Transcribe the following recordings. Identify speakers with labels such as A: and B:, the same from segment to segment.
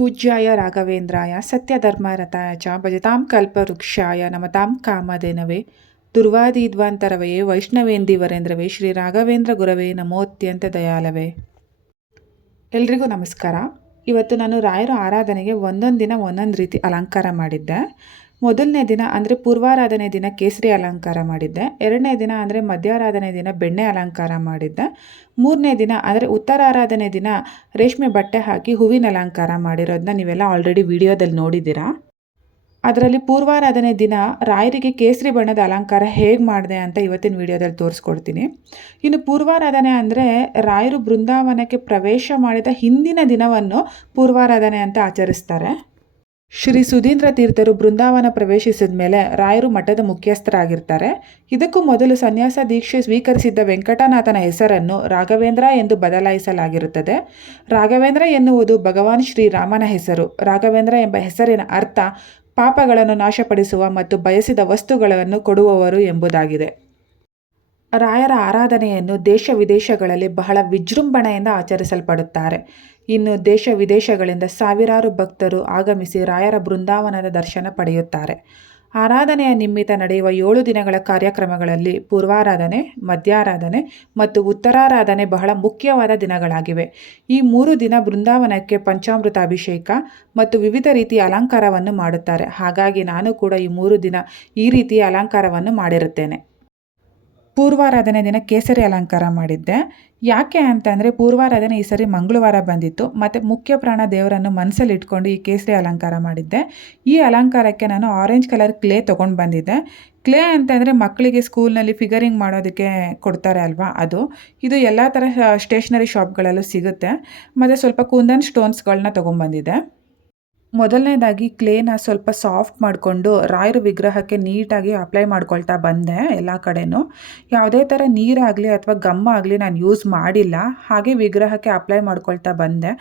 A: ಪೂಜ್ಯಾಯ ರಾಘವೇಂದ್ರಾಯ, ಸತ್ಯಧರ್ಮರಥಾಯ ಚ, ಭಜತಾಂ ಕಲ್ಪವೃಕ್ಷಾಯ ನಮತಾಂ ಕಾಮಧೇನವೇ. ದುರ್ವಾದೀದ್ವಾಂತರವೇ ವೈಷ್ಣವೇಂದಿವರೇಂದ್ರವೇ ಶ್ರೀ ರಾಘವೇಂದ್ರ ಗುರವೇ ನಮೋತ್ಯಂತ ದಯಾಲವೇ. ಎಲ್ರಿಗೂ ನಮಸ್ಕಾರ. ಇವತ್ತು ನಾನು ರಾಯರ ಆರಾಧನೆಗೆ ಒಂದೊಂದು ದಿನ ಒಂದೊಂದು ರೀತಿ ಅಲಂಕಾರ ಮಾಡಿದ್ದೆ. ಮೊದಲನೇ ದಿನ ಅಂದರೆ ಪೂರ್ವಾರಾಧನೆ ದಿನ ಕೇಸರಿ ಅಲಂಕಾರ ಮಾಡಿದ್ದೆ. ಎರಡನೇ ದಿನ ಅಂದರೆ ಮಧ್ಯಾರಾಧನೆ ದಿನ ಬೆಣ್ಣೆ ಅಲಂಕಾರ ಮಾಡಿದ್ದೆ. ಮೂರನೇ ದಿನ ಅಂದರೆ ಉತ್ತರಾರಾಧನೆ ದಿನ ರೇಷ್ಮೆ ಬಟ್ಟೆ ಹಾಕಿ ಹೂವಿನ ಅಲಂಕಾರ ಮಾಡಿರೋದನ್ನ ನೀವೆಲ್ಲ ಆಲ್ರೆಡಿ ವಿಡಿಯೋದಲ್ಲಿ ನೋಡಿದ್ದೀರಾ? ಅದರಲ್ಲಿ ಪೂರ್ವಾರಾಧನೆ ದಿನ ರಾಯರಿಗೆ ಕೇಸರಿ ಬಣ್ಣದ ಅಲಂಕಾರ ಹೇಗೆ ಮಾಡಿದೆ ಅಂತ ಇವತ್ತಿನ ವಿಡಿಯೋದಲ್ಲಿ ತೋರಿಸ್ಕೊಡ್ತೀನಿ. ಇನ್ನು ಪೂರ್ವಾರಾಧನೆ ಅಂದರೆ ರಾಯರು ಬೃಂದಾವನಕ್ಕೆ ಪ್ರವೇಶ ಮಾಡಿದ ಹಿಂದಿನ ದಿನವನ್ನು ಪೂರ್ವಾರಾಧನೆ ಅಂತ ಆಚರಿಸ್ತಾರೆ. ಶ್ರೀ ಸುಧೀಂದ್ರ ತೀರ್ಥರು ಬೃಂದಾವನ ಪ್ರವೇಶಿಸಿದ ಮೇಲೆ ರಾಯರು ಮಠದ ಮುಖ್ಯಸ್ಥರಾಗಿರ್ತಾರೆ. ಇದಕ್ಕೂ ಮೊದಲು ಸನ್ಯಾಸ ದೀಕ್ಷೆ ಸ್ವೀಕರಿಸಿದ್ದ ವೆಂಕಟನಾಥನ ಹೆಸರನ್ನು ರಾಘವೇಂದ್ರ ಎಂದು ಬದಲಾಯಿಸಲಾಗಿರುತ್ತದೆ. ರಾಘವೇಂದ್ರ ಎನ್ನುವುದು ಭಗವಾನ್ ಶ್ರೀರಾಮನ ಹೆಸರು. ರಾಘವೇಂದ್ರ ಎಂಬ ಹೆಸರಿನ ಅರ್ಥ ಪಾಪಗಳನ್ನು ನಾಶಪಡಿಸುವ ಮತ್ತು ಬಯಸಿದ ವಸ್ತುಗಳನ್ನು ಕೊಡುವವರು ಎಂಬುದಾಗಿದೆ. ರಾಯರ ಆರಾಧನೆಯನ್ನು ದೇಶ ವಿದೇಶಗಳಲ್ಲಿ ಬಹಳ ವಿಜೃಂಭಣೆಯಿಂದ ಆಚರಿಸಲ್ಪಡುತ್ತಾರೆ. ಇನ್ನು ದೇಶ ವಿದೇಶಗಳಿಂದ ಸಾವಿರಾರು ಭಕ್ತರು ಆಗಮಿಸಿ ರಾಯರ ಬೃಂದಾವನದ ದರ್ಶನ ಪಡೆಯುತ್ತಾರೆ. ಆರಾಧನೆಯ ನಿಮಿತ್ತ ನಡೆಯುವ ಏಳು ದಿನಗಳ ಕಾರ್ಯಕ್ರಮಗಳಲ್ಲಿ ಪೂರ್ವಾರಾಧನೆ, ಮಧ್ಯಾರಾಧನೆ ಮತ್ತು ಉತ್ತರಾರಾಧನೆ ಬಹಳ ಮುಖ್ಯವಾದ ದಿನಗಳಾಗಿವೆ. ಈ ಮೂರು ದಿನ ಬೃಂದಾವನಕ್ಕೆ ಪಂಚಾಮೃತ ಅಭಿಷೇಕ ಮತ್ತು ವಿವಿಧ ರೀತಿಯ ಅಲಂಕಾರವನ್ನು ಮಾಡುತ್ತಾರೆ. ಹಾಗಾಗಿ ನಾನು ಕೂಡ ಈ ಮೂರು ದಿನ ಈ ರೀತಿಯ ಅಲಂಕಾರವನ್ನು ಮಾಡಿರುತ್ತೇನೆ. ಪೂರ್ವಾರಾಧನೆ ದಿನ ಕೇಸರಿ ಅಲಂಕಾರ ಮಾಡಿದ್ದೆ. ಯಾಕೆ ಅಂತಂದರೆ ಪೂರ್ವಾರಾಧನೆ ಈ ಸರಿ ಮಂಗಳವಾರ ಬಂದಿತ್ತು. ಮತ್ತು ಮುಖ್ಯ ಪ್ರಾಣ ದೇವರನ್ನು ಮನಸ್ಸಲ್ಲಿ ಇಟ್ಕೊಂಡು ಈ ಕೇಸರಿ ಅಲಂಕಾರ ಮಾಡಿದ್ದೆ. ಈ ಅಲಂಕಾರಕ್ಕೆ ನಾನು ಆರೆಂಜ್ ಕಲರ್ ಕ್ಲೇ ತೊಗೊಂಡು ಬಂದಿದ್ದೆ. ಕ್ಲೇ ಅಂತಂದರೆ ಮಕ್ಕಳಿಗೆ ಸ್ಕೂಲ್ನಲ್ಲಿ ಫಿಗರಿಂಗ್ ಮಾಡೋದಕ್ಕೆ ಕೊಡ್ತಾರೆ ಅಲ್ವಾ ಅದು. ಇದು ಎಲ್ಲ ಥರ ಸ್ಟೇಷ್ನರಿ ಶಾಪ್ಗಳಲ್ಲೂ ಸಿಗುತ್ತೆ. ಮತ್ತು ಸ್ವಲ್ಪ ಕುಂದನ್ ಸ್ಟೋನ್ಸ್ಗಳನ್ನ ತೊಗೊಂಬಂದಿದ್ದೆ ಮೊದಲನೇದಾಗಿ ಕ್ಲೇನ ಸ್ವಲ್ಪ ಸಾಫ್ಟ್ ಮಾಡಿಕೊಂಡು ರಾಯರ ವಿಗ್ರಹಕ್ಕೆ ನೀಟಾಗಿ ಅಪ್ಲೈ ಮಾಡ್ಕೊಳ್ತಾ ಬಂದೆ ಎಲ್ಲ ಕಡೆನೂ. ಯಾವುದೇ ಥರ ನೀರಾಗಲಿ ಅಥವಾ ಗಮ್ಮ ಆಗಲಿ ನಾನು ಯೂಸ್ ಮಾಡಿಲ್ಲ. ಹಾಗೆ ವಿಗ್ರಹಕ್ಕೆ ಅಪ್ಲೈ ಮಾಡ್ಕೊಳ್ತಾ ಬಂದೆ.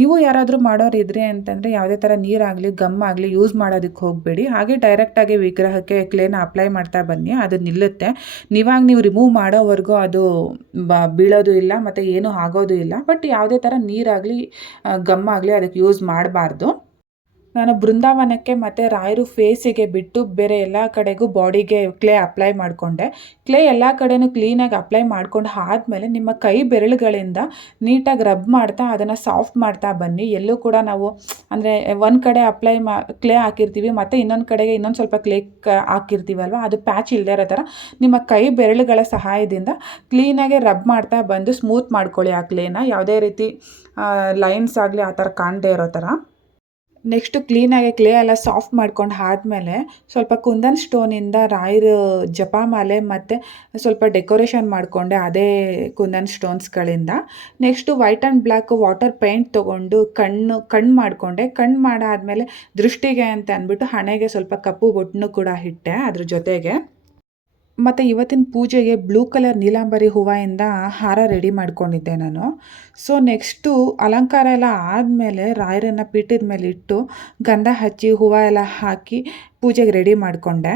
A: ನೀವು ಯಾರಾದರೂ ಮಾಡೋರು ಇದ್ರೆ ಅಂತಂದರೆ ಯಾವುದೇ ಥರ ನೀರಾಗಲಿ ಗಮ್ ಆಗಲಿ ಯೂಸ್ ಮಾಡೋದಕ್ಕೆ ಹೋಗಬೇಡಿ. ಹಾಗೆ ಡೈರೆಕ್ಟಾಗಿ ವಿಗ್ರಹಕ್ಕೆ ಕ್ಲೇನ ಅಪ್ಲೈ ಮಾಡ್ತಾ ಬನ್ನಿ, ಅದು ನಿಲ್ಲುತ್ತೆ. ನೀವಾಗ ನೀವು ರಿಮೂವ್ ಮಾಡೋವರೆಗೂ ಅದು ಬ, ಬೀಳೋದು ಇಲ್ಲ, ಮತ್ತು ಏನೂ ಆಗೋದು ಇಲ್ಲ. ಬಟ್ ಯಾವುದೇ ಥರ ನೀರಾಗಲಿ ಗಮ್ ಆಗಲಿ ಅದಕ್ಕೆ ಯೂಸ್ ಮಾಡಬಾರ್ದು. ನಾನು ಬೃಂದಾವನಕ್ಕೆ ಮತ್ತು ರಾಯರು ಫೇಸಿಗೆ ಬಿಟ್ಟು ಬೇರೆ ಎಲ್ಲ ಕಡೆಗೂ ಬಾಡಿಗೆ ಕ್ಲೇ ಅಪ್ಲೈ ಮಾಡಿಕೊಂಡೆ. ಕ್ಲೇ ಎಲ್ಲ ಕಡೆನೂ ಕ್ಲೀನಾಗಿ ಅಪ್ಲೈ ಮಾಡ್ಕೊಂಡು ಆದಮೇಲೆ ನಿಮ್ಮ ಕೈ ಬೆರಳುಗಳಿಂದ ನೀಟಾಗಿ ರಬ್ ಮಾಡ್ತಾ ಅದನ್ನು ಸಾಫ್ಟ್ ಮಾಡ್ತಾ ಬನ್ನಿ. ಎಲ್ಲೂ ಕೂಡ ನಾವು, ಅಂದರೆ ಒಂದು ಕಡೆ ಅಪ್ಲೈ ಮಾ, ಕ್ಲೇ ಹಾಕಿರ್ತೀವಿ, ಮತ್ತು ಇನ್ನೊಂದು ಕಡೆಗೆ ಇನ್ನೊಂದು ಸ್ವಲ್ಪ ಕ್ಲೇ ಹಾಕಿರ್ತೀವಲ್ವ? ಅದು ಪ್ಯಾಚ್ ಇಲ್ಲದೇ ಇರೋ ಥರ ನಿಮ್ಮ ಕೈ ಬೆರಳುಗಳ ಸಹಾಯದಿಂದ ಕ್ಲೀನಾಗೆ ರಬ್ ಮಾಡ್ತಾ ಬಂದು ಸ್ಮೂತ್ ಮಾಡ್ಕೊಳ್ಳಿ ಆ ಕ್ಲೇನ. ಯಾವುದೇ ರೀತಿ ಲೈನ್ಸ್ ಆಗಲಿ ಆ ಥರ ಕಾಣದೇ ಇರೋ ಥರ. ನೆಕ್ಸ್ಟು ಕ್ಲೀನಾಗಿ ಕ್ಲೇ ಎಲ್ಲ ಸಾಫ್ಟ್ ಮಾಡ್ಕೊಂಡು ಆದಮೇಲೆ ಸ್ವಲ್ಪ ಕುಂದನ್ ಸ್ಟೋನಿಂದ ರಾಯರ ಜಪಮಾಲೆ ಮತ್ತು ಸ್ವಲ್ಪ ಡೆಕೋರೇಷನ್ ಮಾಡಿಕೊಂಡೆ ಅದೇ kundan ಸ್ಟೋನ್ಸ್ಗಳಿಂದ. Next white and black water paint ತೊಗೊಂಡು ಕಣ್ಣು ಕಣ್ಣು ಮಾಡಿಕೊಂಡೆ. ಕಣ್ಣು ಮಾಡಾದಮೇಲೆ ದೃಷ್ಟಿಗೆ ಅಂತ ಅಂದ್ಬಿಟ್ಟು ಹಣೆಗೆ ಸ್ವಲ್ಪ ಕಪ್ಪು ಬೊಟ್ಟನ್ನು ಕೂಡ ಇಟ್ಟೆ ಅದ್ರ ಜೊತೆಗೆ. ಮತ್ತು ಇವತ್ತಿನ ಪೂಜೆಗೆ ಬ್ಲೂ ಕಲರ್ ನೀಲಾಂಬರಿ ಹೂವಿಂದ ಹಾರ ರೆಡಿ ಮಾಡ್ಕೊಂಡಿದ್ದೆ ನಾನು. ಸೊ ನೆಕ್ಸ್ಟು ಅಲಂಕಾರ ಎಲ್ಲ ಆದಮೇಲೆ ರಾಯರನ್ನು ಪೀಠದ ಮೇಲೆ ಇಟ್ಟು ಗಂಧ ಹಚ್ಚಿ ಹೂವು ಎಲ್ಲ ಹಾಕಿ ಪೂಜೆಗೆ ರೆಡಿ ಮಾಡಿಕೊಂಡೆ.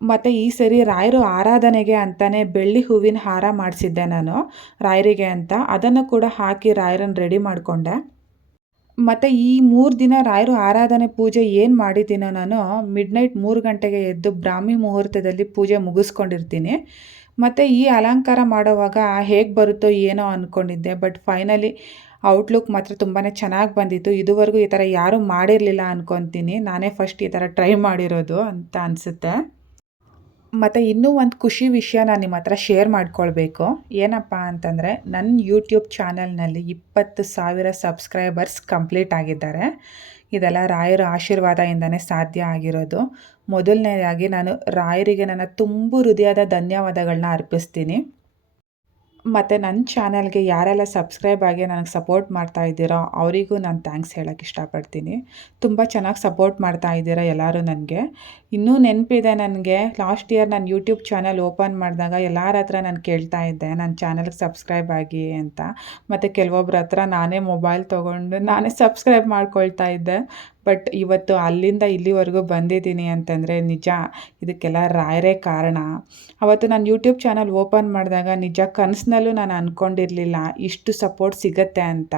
A: ಮತ್ತು ಈ ಸರಿ ರಾಯರು ಆರಾಧನೆಗೆ ಅಂತಲೇ ಬೆಳ್ಳಿ ಹೂವಿನ ಹಾರ ಮಾಡಿಸಿದ್ದೆ ನಾನು ರಾಯರಿಗೆ ಅಂತ. ಅದನ್ನು ಕೂಡ ಹಾಕಿ ರಾಯರನ್ನು ರೆಡಿ ಮಾಡಿಕೊಂಡೆ. ಮತ್ತು ಈ ಮೂರು ದಿನ ರಾಯರು ಆರಾಧನೆ ಪೂಜೆ ಏನು ಮಾಡಿದ್ದೀನೋ ನಾನು ಮಿಡ್ ನೈಟ್ ಮೂರು ಗಂಟೆಗೆ ಎದ್ದು ಬ್ರಾಹ್ಮಿ ಮುಹೂರ್ತದಲ್ಲಿ ಪೂಜೆ ಮುಗಿಸ್ಕೊಂಡಿರ್ತೀನಿ. ಮತ್ತು ಈ ಅಲಂಕಾರ ಮಾಡೋವಾಗ ಹೇಗೆ ಬರುತ್ತೋ ಏನೋ ಅಂದ್ಕೊಂಡಿದ್ದೆ ಬಟ್ ಫೈನಲಿ ಔಟ್ಲುಕ್ ಮಾತ್ರ ತುಂಬಾ ಚೆನ್ನಾಗಿ ಬಂದಿತ್ತು. ಇದುವರೆಗೂ ಈ ಥರ ಯಾರೂ ಮಾಡಿರಲಿಲ್ಲ ಅಂದ್ಕೊತೀನಿ ನಾನೇ ಫಸ್ಟ್ ಈ ಥರ ಟ್ರೈ ಮಾಡಿರೋದು ಅಂತ ಅನಿಸುತ್ತೆ. ಮತ್ತು ಇನ್ನೂ ಒಂದು ಖುಷಿ ವಿಷಯ ನಾನು ನಿಮ್ಮ ಹತ್ರ ಶೇರ್ ಮಾಡ್ಕೊಳ್ಬೇಕು. ಏನಪ್ಪ ಅಂತಂದರೆ ನನ್ನ ಯೂಟ್ಯೂಬ್ ಚಾನಲ್ನಲ್ಲಿ ಇಪ್ಪತ್ತು ಸಾವಿರ ಸಬ್ಸ್ಕ್ರೈಬರ್ಸ್ ಕಂಪ್ಲೀಟ್ ಆಗಿದ್ದಾರೆ. ಇದೆಲ್ಲ ರಾಯರ ಆಶೀರ್ವಾದದಿಂದನೇ ಸಾಧ್ಯ ಆಗಿರೋದು. ಮೊದಲನೇದಾಗಿ ನಾನು ರಾಯರಿಗೆ ನನ್ನ ತುಂಬ ಹೃದಯದ ಧನ್ಯವಾದಗಳನ್ನ ಅರ್ಪಿಸ್ತೀನಿ. ಮತ್ತು ನನ್ನ ಚಾನಲ್ಗೆ ಯಾರೆಲ್ಲ ಸಬ್ಸ್ಕ್ರೈಬ್ ಆಗಿ ನನಗೆ ಸಪೋರ್ಟ್ ಮಾಡ್ತಾ ಇದ್ದೀರೋ ಅವರಿಗೂ ನಾನು ಥ್ಯಾಂಕ್ಸ್ ಹೇಳೋಕ್ಕೆ ಇಷ್ಟಪಡ್ತೀನಿ. ತುಂಬ ಚೆನ್ನಾಗಿ ಸಪೋರ್ಟ್ ಮಾಡ್ತಾ ಇದ್ದೀರಾ ಎಲ್ಲರೂ ನನಗೆ. ಇನ್ನೂ ನೆನಪಿದೆ ನನಗೆ, ಲಾಸ್ಟ್ ಇಯರ್ ನಾನು ಯೂಟ್ಯೂಬ್ ಚಾನಲ್ ಓಪನ್ ಮಾಡಿದಾಗ ಎಲ್ಲರ ಹತ್ರ ನಾನು ಕೇಳ್ತಾ ಇದ್ದೆ ನನ್ನ ಚಾನಲ್ಗೆ ಸಬ್ಸ್ಕ್ರೈಬ್ ಆಗಿ ಅಂತ. ಮತ್ತು ಕೆಲವೊಬ್ಬರ ಹತ್ರ ನಾನೇ ಮೊಬೈಲ್ ತೊಗೊಂಡು ನಾನೇ ಸಬ್ಸ್ಕ್ರೈಬ್ ಮಾಡ್ಕೊಳ್ತಾ ಇದ್ದೆ. ಬಟ್ ಇವತ್ತು ಅಲ್ಲಿಂದ ಇಲ್ಲಿವರೆಗೂ ಬಂದಿದ್ದೀನಿ ಅಂತಂದರೆ ನಿಜ ಇದಕ್ಕೆಲ್ಲ ರಾಯರೇ ಕಾರಣ. ಅವತ್ತು ನಾನು ಯೂಟ್ಯೂಬ್ ಚಾನಲ್ ಓಪನ್ ಮಾಡಿದಾಗ ನಿಜ ಕನಸಿನಲ್ಲೂ ನಾನು ಅಂದ್ಕೊಂಡಿರಲಿಲ್ಲ ಇಷ್ಟು ಸಪೋರ್ಟ್ ಸಿಗತ್ತೆ ಅಂತ.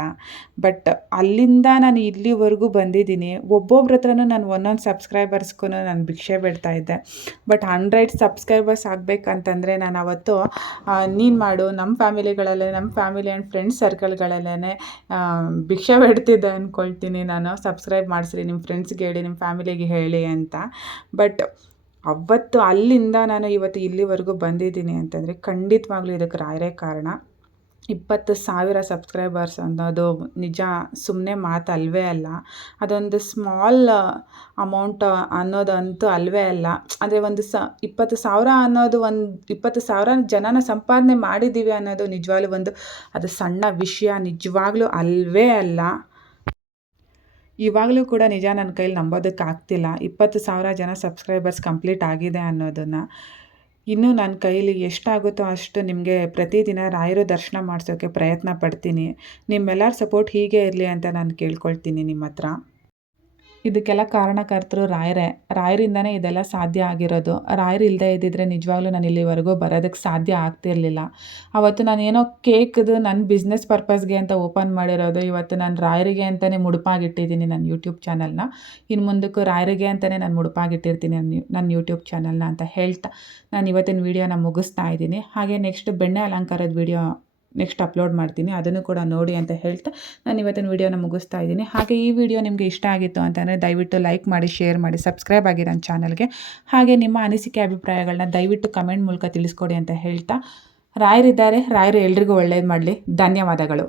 A: ಬಟ್ ಅಲ್ಲಿಂದ ನಾನು ಇಲ್ಲಿವರೆಗೂ ಬಂದಿದ್ದೀನಿ. ಒಬ್ಬೊಬ್ರ ಹತ್ರನೂ ನಾನು ಒಂದೊಂದು ಸಬ್ಸ್ಕ್ರೈಬರ್ಸ್ಗೂ ನಾನು ಭಿಕ್ಷೆ ಬಿಡ್ತಾ ಇದ್ದೆ. ಬಟ್ ಹಂಡ್ರೆಡ್ ಸಬ್ಸ್ಕ್ರೈಬರ್ಸ್ ಆಗಬೇಕಂತಂದರೆ ನಾನು ಅವತ್ತು ನೀನು ಮಾಡು ನಮ್ಮ ಫ್ಯಾಮಿಲಿಗಳಲ್ಲೇ ನಮ್ಮ ಫ್ಯಾಮಿಲಿ ಆ್ಯಂಡ್ ಫ್ರೆಂಡ್ಸ್ ಸರ್ಕಲ್ಗಳಲ್ಲೇ ಭಿಕ್ಷೆ ಬಿಡ್ತಿದ್ದೆ ಅಂದ್ಕೊಳ್ತೀನಿ ನಾನು. ಸಬ್ಸ್ಕ್ರೈಬ್ ಮಾಡಿಸ್ರಿ. ನಿಮ್ಮ ಫ್ರೆಂಡ್ಸ್ಗೆ ಹೇಳಿ ನಿಮ್ಮ ಫ್ಯಾಮಿಲಿಗೆ ಹೇಳಿ ಅಂತ. ಬಟ್ ಅವತ್ತು ಅಲ್ಲಿಂದ ನಾನು ಇವತ್ತು ಇಲ್ಲಿವರೆಗೂ ಬಂದಿದ್ದೀನಿ ಅಂತಂದರೆ ಖಂಡಿತವಾಗ್ಲೂ ಇದಕ್ಕೆ ರಾಯರೇ ಕಾರಣ. ಇಪ್ಪತ್ತು ಸಾವಿರ ಸಬ್ಸ್ಕ್ರೈಬರ್ಸ್ ಅನ್ನೋದು ನಿಜ ಸುಮ್ಮನೆ ಮಾತು ಅಲ್ವೇ ಅಲ್ಲ. ಅದೊಂದು ಸ್ಮಾಲ್ ಅಮೌಂಟ್ ಅನ್ನೋದಂತೂ ಅಲ್ವೇ ಅಲ್ಲ. ಅಂದರೆ ಒಂದು ಸ, ಇಪ್ಪತ್ತು ಸಾವಿರ ಅನ್ನೋದು ಒಂದು, ಇಪ್ಪತ್ತು ಸಾವಿರ ಜನನ ಸಂಪಾದನೆ ಮಾಡಿದ್ದೀವಿ ಅನ್ನೋದು ನಿಜವಾಗ್ಲೂ ಒಂದು, ಅದು ಸಣ್ಣ ವಿಷಯ ನಿಜವಾಗ್ಲೂ ಅಲ್ವೇ ಅಲ್ಲ. ಇವಾಗಲೂ ಕೂಡ ನಿಜ ನನ್ನ ಕೈಲಿ ನಂಬೋದಕ್ಕಾಗ್ತಿಲ್ಲ ಇಪ್ಪತ್ತು ಸಾವಿರ ಜನ ಸಬ್ಸ್ಕ್ರೈಬರ್ಸ್ ಕಂಪ್ಲೀಟ್ ಆಗಿದೆ ಅನ್ನೋದನ್ನು. ಇನ್ನೂ ನನ್ನ ಕೈಲಿ ಎಷ್ಟಾಗುತ್ತೋ ಅಷ್ಟು ನಿಮಗೆ ಪ್ರತಿದಿನ ರಾಯರು ದರ್ಶನ ಮಾಡಿಸೋಕ್ಕೆ ಪ್ರಯತ್ನ ಪಡ್ತೀನಿ. ನಿಮ್ಮೆಲ್ಲರ ಸಪೋರ್ಟ್ ಹೀಗೆ ಇರಲಿ ಅಂತ ನಾನು ಕೇಳ್ಕೊಳ್ತೀನಿ ನಿಮ್ಮ ಹತ್ರ ಇದಕ್ಕೆಲ್ಲ ಕಾರಣಕರ್ತರು ರಾಯರೇ. ರಾಯರಿಂದನೇ ಇದೆಲ್ಲ ಸಾಧ್ಯ ಆಗಿರೋದು. ರಾಯರು ಇಲ್ಲದೆ ಇದ್ದಿದ್ರೆ ನಿಜವಾಗ್ಲೂ ನಾನು ಇಲ್ಲಿವರೆಗೂ ಬರೋದಕ್ಕೆ ಸಾಧ್ಯ ಆಗ್ತಿರಲಿಲ್ಲ. ಅವತ್ತು ನಾನು ಏನೋ ಕೇಕ್ದು ನನ್ನ ಬಿಸ್ನೆಸ್ ಪರ್ಪಸ್ಗೆ ಅಂತ ಓಪನ್ ಮಾಡಿರೋದು, ಇವತ್ತು ನಾನು ರಾಯರಿಗೆ ಅಂತಲೇ ಮುಡುಪಾಗಿಟ್ಟಿದ್ದೀನಿ ನನ್ನ ಯೂಟ್ಯೂಬ್ ಚಾನಲ್ನ. ಇನ್ನು ಮುಂದಕ್ಕೂ ರಾಯರಿಗೆ ಅಂತಲೇ ನಾನು ಮುಡುಪಾಗಿಟ್ಟಿರ್ತೀನಿ ನನ್ನ ನನ್ನ ಯೂಟ್ಯೂಬ್ ಚಾನಲ್ನ ಅಂತ ಹೇಳ್ತಾ ನಾನು ಇವತ್ತಿನ ವೀಡಿಯೋನ ಮುಗಿಸ್ತಾ ಇದ್ದೀನಿ. ಹಾಗೆ ನೆಕ್ಸ್ಟ್ ಬೆಣ್ಣೆ ಅಲಂಕಾರದ ವೀಡಿಯೋ ನೆಕ್ಸ್ಟ್ ಅಪ್ಲೋಡ್ ಮಾಡ್ತೀನಿ, ಅದನ್ನು ಕೂಡ ನೋಡಿ ಅಂತ ಹೇಳ್ತಾ ನಾನು ಇವತ್ತಿನ ವೀಡಿಯೋನ ಮುಗಿಸ್ತಾ ಇದ್ದೀನಿ. ಹಾಗೆ ಈ ವಿಡಿಯೋ ನಿಮಗೆ ಇಷ್ಟ ಆಗಿತ್ತು ಅಂತಂದರೆ ದಯವಿಟ್ಟು ಲೈಕ್ ಮಾಡಿ, ಶೇರ್ ಮಾಡಿ, ಸಬ್ಸ್ಕ್ರೈಬ್ ಆಗಿ ನನ್ನ ಚಾನಲ್ಗೆ. ಹಾಗೆ ನಿಮ್ಮ ಅನಿಸಿಕೆ ಅಭಿಪ್ರಾಯಗಳನ್ನ ದಯವಿಟ್ಟು ಕಮೆಂಟ್ ಮೂಲಕ ತಿಳಿಸ್ಕೊಡಿ ಅಂತ ಹೇಳ್ತಾ. ರಾಯರಿದ್ದಾರೆ, ರಾಯರು ಎಲ್ರಿಗೂ ಒಳ್ಳೇದು ಮಾಡಲಿ. ಧನ್ಯವಾದಗಳು.